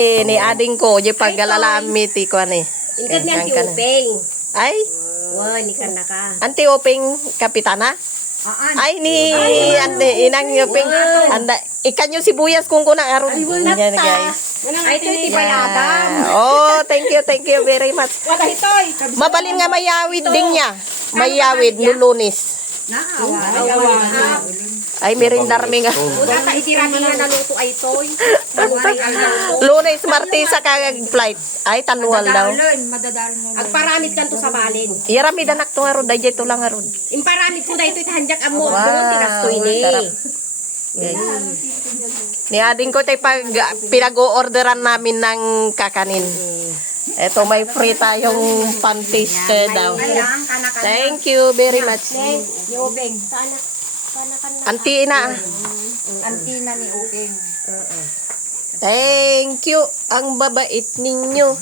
Ni ading ko, yung paggalalami ti ko ni. Ingkad niya si Upeng. Ay, Wow, ni ka na ka. anti Oping Kapitana? Ay, ni inang Oping. Anda, ikan yung sibuyas kung kuna aron. Yan, guys. Ay, ito ti bayabang. Oh, thank you very much. Wala itoy. Mabalin nga mayawid din niya. Mayawid no Lunes. Ay, merindarmi nga. Una ta itirami nga naluto ay toy. Lunes, Martes sa kagag flight. Ay, tanual daw. Agparamit kanto sa balin. Irami danak to nga ron, dahil ito lang nga ron. Imparamit ko dahito itahanjak amo. Wow, Doon tirastoy ni. sarap. Guys. Ni ading ko tayo pag pinag-o-orderan namin ng kakanin. Eto, may free tayong pan-taste daw. Thank you very much. Ni Upeng. Sana Auntie na. Antina ni Upeng. Thank you. Ang babait ninyo.